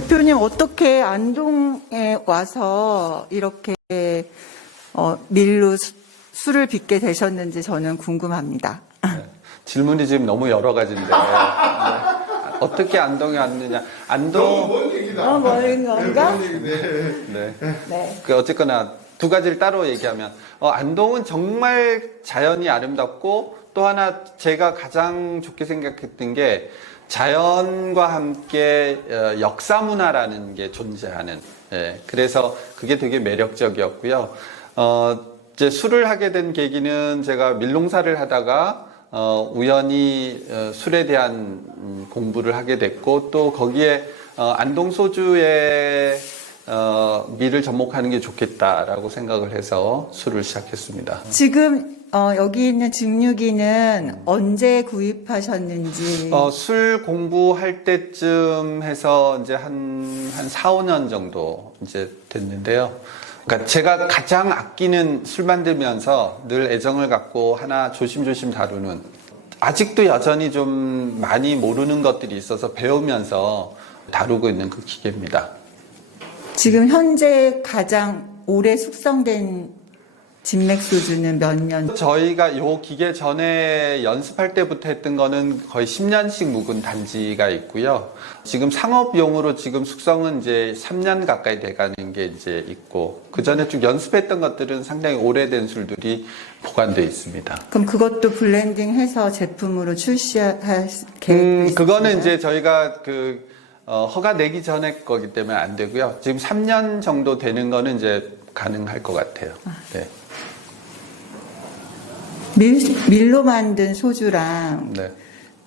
대표님 어떻게 안동에 와서 이렇게 밀로 술을 빚게 되셨는지 저는 궁금합니다. 네. 질문이 지금 너무 여러 가지인데 네. 어떻게 안동에 왔느냐? 안동 먼 얘기다. 멀은 건가? 네. 네. 그 어쨌거나 두 가지를 따로 얘기하면 안동은 정말 자연이 아름답고 또 하나 제가 가장 좋게 생각했던 게 자연과 함께 역사 문화라는 게 존재하는. 예, 그래서 그게 되게 매력적이었고요. 이제 술을 하게 된 계기는 제가 밀농사를 하다가 우연히 술에 대한 공부를 하게 됐고 또 거기에 안동 소주의 밀을 접목하는 게 좋겠다라고 생각을 해서 술을 시작했습니다. 지금 여기 있는 증류기는 언제 구입하셨는지? 술 공부할 때쯤 해서 이제 한 4, 5년 정도 이제 됐는데요. 그러니까 제가 가장 아끼는 술 만들면서 늘 애정을 갖고 하나 조심조심 다루는 아직도 여전히 좀 많이 모르는 것들이 있어서 배우면서 다루고 있는 그 기계입니다. 지금 현재 가장 오래 숙성된 진맥 소주는 몇 년? 저희가 요 기계 전에 연습할 때부터 했던 거는 거의 10년씩 묵은 단지가 있고요. 지금 상업용으로 지금 숙성은 이제 3년 가까이 돼가는 게 이제 있고, 그 전에 쭉 연습했던 것들은 상당히 오래된 술들이 보관되어 있습니다. 그럼 그것도 블렌딩해서 제품으로 출시할 계획이 있으신가요? 그거는 이제 저희가 허가 내기 전에 거기 때문에 안 되고요. 지금 3년 정도 되는 거는 이제 가능할 것 같아요. 네. 밀로 만든 소주랑 네.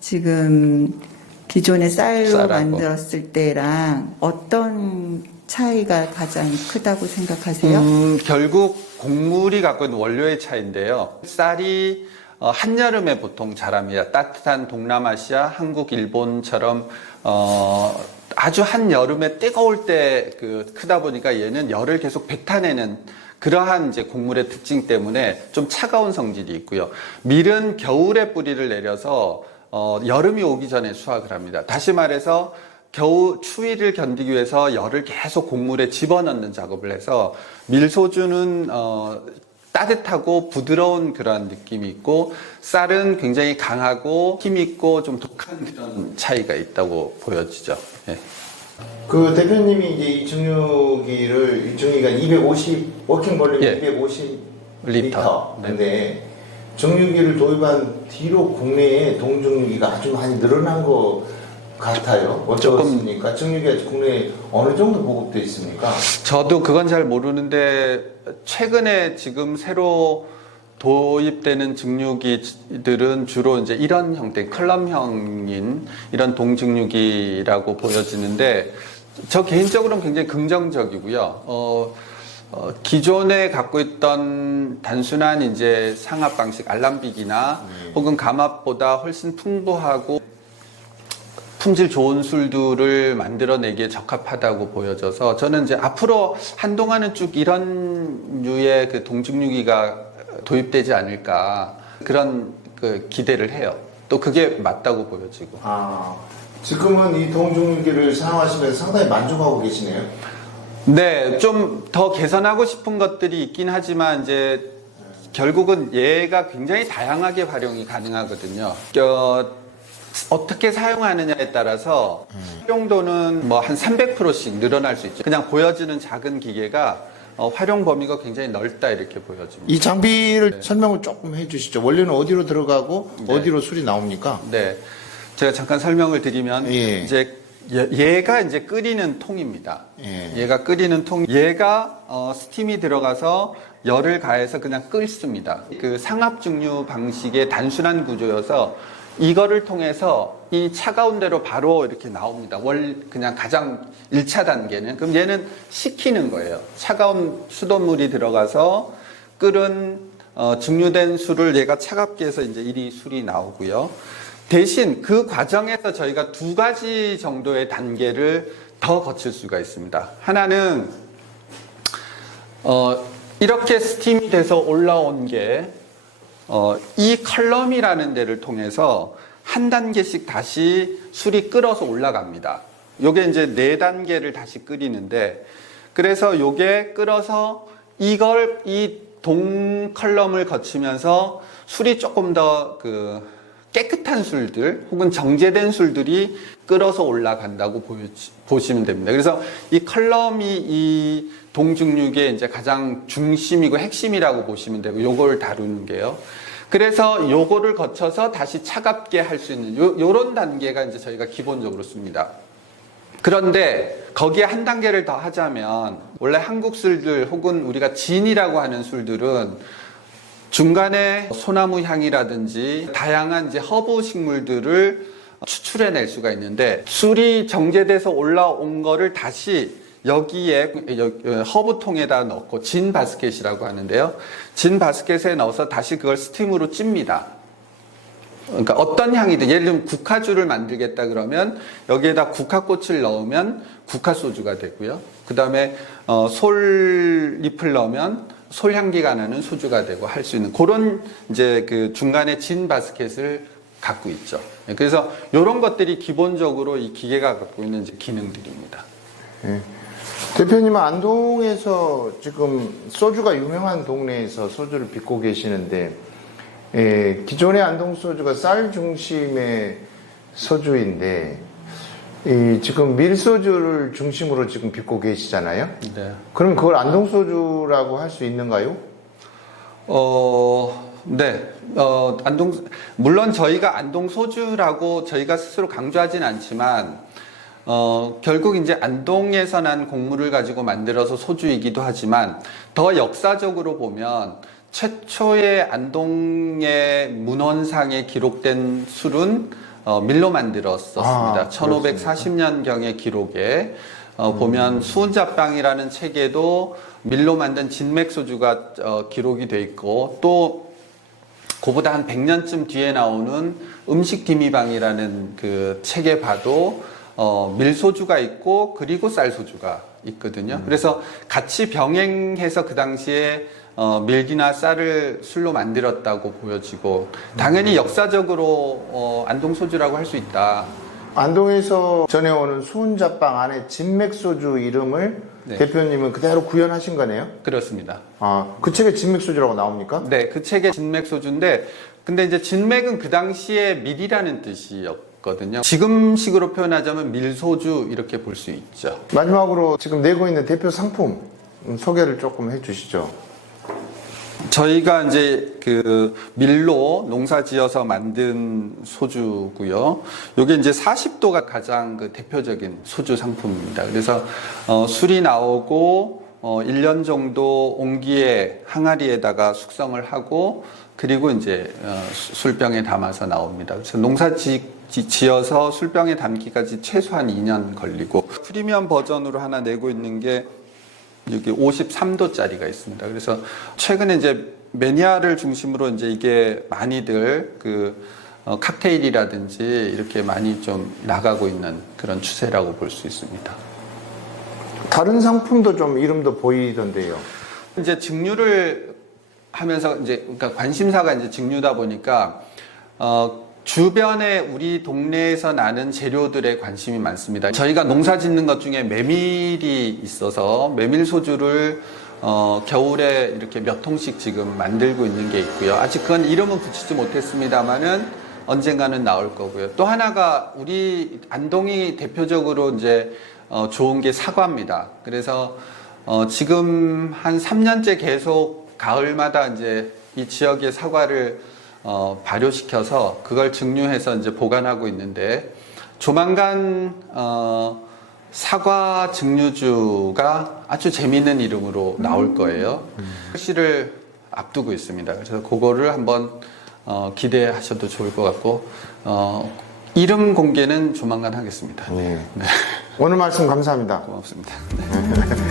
지금 기존의 쌀로 쌀하고. 만들었을 때랑 어떤 차이가 가장 크다고 생각하세요? 결국 곡물이 갖고 있는 원료의 차이인데요. 쌀이 한여름에 보통 자랍니다. 따뜻한 동남아시아, 한국, 일본처럼 아주 한여름에 뜨거울 때 크다 보니까 얘는 열을 계속 뱉어내는 그러한 이제 곡물의 특징 때문에 좀 차가운 성질이 있고요. 밀은 겨울에 뿌리를 내려서 여름이 오기 전에 수확을 합니다. 다시 말해서 겨우 추위를 견디기 위해서 열을 계속 곡물에 집어넣는 작업을 해서 밀소주는 따뜻하고 부드러운 그런 느낌이 있고 쌀은 굉장히 강하고 힘 있고 좀 독한 그런 차이가 있다고 보여지죠. 예. 그 대표님이 이제 이 증류기가 250 워킹 볼륨 예. 250 리터. 근데 증류기를 도입한 뒤로 국내에 동증류기가 아주 많이 늘어난 것 같아요. 어떻습니까? 증류기가 국내에 어느 정도 보급되어 있습니까? 저도 그건 잘 모르는데 최근에 지금 새로 도입되는 증류기들은 주로 이제 이런 형태, 컬럼형인 이런 동증류기라고 보여지는데 저 개인적으로는 굉장히 긍정적이고요. 기존에 갖고 있던 단순한 이제 상압 방식 알람빅이나 혹은 감압보다 훨씬 풍부하고 품질 좋은 술들을 만들어내기에 적합하다고 보여져서 저는 이제 앞으로 한동안은 쭉 이런 류의 그 동증류기가 도입되지 않을까 그런 기대를 해요. 또 그게 맞다고 보여지고. 지금은 이 동증류기를 사용하시면서 상당히 만족하고 계시네요. 네, 좀 더 개선하고 싶은 것들이 있긴 하지만 이제 결국은 얘가 굉장히 다양하게 활용이 가능하거든요. 어떻게 사용하느냐에 따라서 활용도는 뭐 한 300%씩 늘어날 수 있죠. 그냥 보여지는 작은 기계가 활용 범위가 굉장히 넓다 이렇게 보여집니다. 이 장비를 설명을 조금 해주시죠. 원래는 어디로 들어가고 어디로 술이 나옵니까? 네, 제가 잠깐 설명을 드리면 예. 이제 얘가 이제 끓이는 통입니다. 예. 얘가 끓이는 통, 얘가 스팀이 들어가서 열을 가해서 그냥 끓습니다. 그 상압 증류 방식의 단순한 구조여서 이거를 통해서 이 차가운 대로 바로 이렇게 나옵니다. 그냥 가장 1차 단계는. 그럼 얘는 식히는 거예요. 차가운 수돗물이 들어가서 끓은 증류된 술을 얘가 차갑게 해서 이제 이 술이 나오고요. 대신 그 과정에서 저희가 두 가지 정도의 단계를 더 거칠 수가 있습니다. 하나는 이렇게 스팀이 돼서 올라온 게 이 컬럼이라는 데를 통해서 한 단계씩 다시 술이 끓어서 올라갑니다. 요게 이제 4단계를 다시 끓이는데, 그래서 요게 끓어서 이걸 이 동 컬럼을 거치면서 술이 조금 더 그 깨끗한 술들 혹은 정제된 술들이 끓어서 올라간다고 보시면 됩니다. 그래서 이 컬럼이 이 동중육의 이제 가장 중심이고 핵심이라고 보시면 되고, 요걸 다루는 게요. 그래서 요거를 거쳐서 다시 차갑게 할 수 있는 요런 단계가 이제 저희가 기본적으로 씁니다. 그런데 거기에 한 단계를 더 하자면, 원래 한국 술들 혹은 우리가 진이라고 하는 술들은 중간에 소나무 향이라든지 다양한 이제 허브 식물들을 추출해낼 수가 있는데, 술이 정제돼서 올라온 거를 다시 여기에 허브통에다 넣고 진 바스켓이라고 하는데요. 진 바스켓에 넣어서 다시 그걸 스팀으로 찝니다. 그러니까 어떤 향이든, 예를 들면 국화주를 만들겠다 그러면 여기에다 국화꽃을 넣으면 국화소주가 되고요. 그 다음에 솔잎을 넣으면 솔향기가 나는 소주가 되고 할 수 있는 그런 이제 그 중간에 진 바스켓을 갖고 있죠. 그래서 이런 것들이 기본적으로 이 기계가 갖고 있는 이제 기능들입니다. 네. 대표님은 안동에서 지금 소주가 유명한 동네에서 소주를 빚고 계시는데, 기존의 안동 소주가 쌀 중심의 소주인데, 지금 밀소주를 중심으로 지금 빚고 계시잖아요. 네. 그럼 그걸 안동 소주라고 할 수 있는가요? 네. 물론 저희가 안동 소주라고 저희가 스스로 강조하진 않지만, 결국 이제 안동에서 난 곡물을 가지고 만들어서 소주이기도 하지만, 더 역사적으로 보면 최초의 안동의 문헌상에 기록된 술은 밀로 만들었었습니다. 1540년경의 기록에 보면 수은자빵이라는 책에도 밀로 만든 진맥소주가 기록이 돼 있고, 또 그보다 한 100년쯤 뒤에 나오는 음식디미방이라는 그 책에 봐도 밀소주가 있고 그리고 쌀소주가 있거든요. 그래서 같이 병행해서 그 당시에 밀기나 쌀을 술로 만들었다고 보여지고, 당연히 역사적으로 안동소주라고 할 수 있다. 안동에서 전해오는 수은자빵 안에 진맥소주 이름을 네. 대표님은 그대로 구현하신 거네요? 그렇습니다. 그 책에 진맥소주라고 나옵니까? 네, 그 책에 진맥소주인데, 근데 이제 진맥은 그 당시에 밀이라는 뜻이었거든요. 지금식으로 표현하자면 밀소주 이렇게 볼 수 있죠. 마지막으로 지금 내고 있는 대표 상품 소개를 조금 해주시죠. 저희가 이제 그 밀로 농사 지어서 만든 소주고요. 요게 이제 40도가 가장 그 대표적인 소주 상품입니다. 그래서 술이 나오고 1년 정도 온기에 항아리에다가 숙성을 하고, 그리고 이제 술병에 담아서 나옵니다. 그래서 농사 지어서 술병에 담기까지 최소한 2년 걸리고, 프리미엄 버전으로 하나 내고 있는 게 여기 53도짜리가 있습니다. 그래서 최근에 이제 매니아를 중심으로 이제 이게 많이들 그 칵테일이라든지 이렇게 많이 좀 나가고 있는 그런 추세라고 볼 수 있습니다. 다른 상품도 좀 이름도 보이던데요. 이제 증류를 하면서 이제 그러니까 관심사가 이제 증류다 보니까 주변에 우리 동네에서 나는 재료들에 관심이 많습니다. 저희가 농사 짓는 것 중에 메밀이 있어서 메밀 소주를 겨울에 이렇게 몇 통씩 지금 만들고 있는 게 있고요. 아직 그건 이름은 붙이지 못했습니다만은 언젠가는 나올 거고요. 또 하나가 우리 안동이 대표적으로 이제 좋은 게 사과입니다. 그래서 지금 한 3년째 계속 가을마다 이제 이 지역의 사과를 발효시켜서 그걸 증류해서 이제 보관하고 있는데, 조만간 사과 증류주가 아주 재미있는 이름으로 나올 거예요. 출시를 앞두고 있습니다. 그래서 그거를 한번 기대하셔도 좋을 것 같고, 이름 공개는 조만간 하겠습니다. 네. 오늘 말씀 감사합니다. 고맙습니다. 네.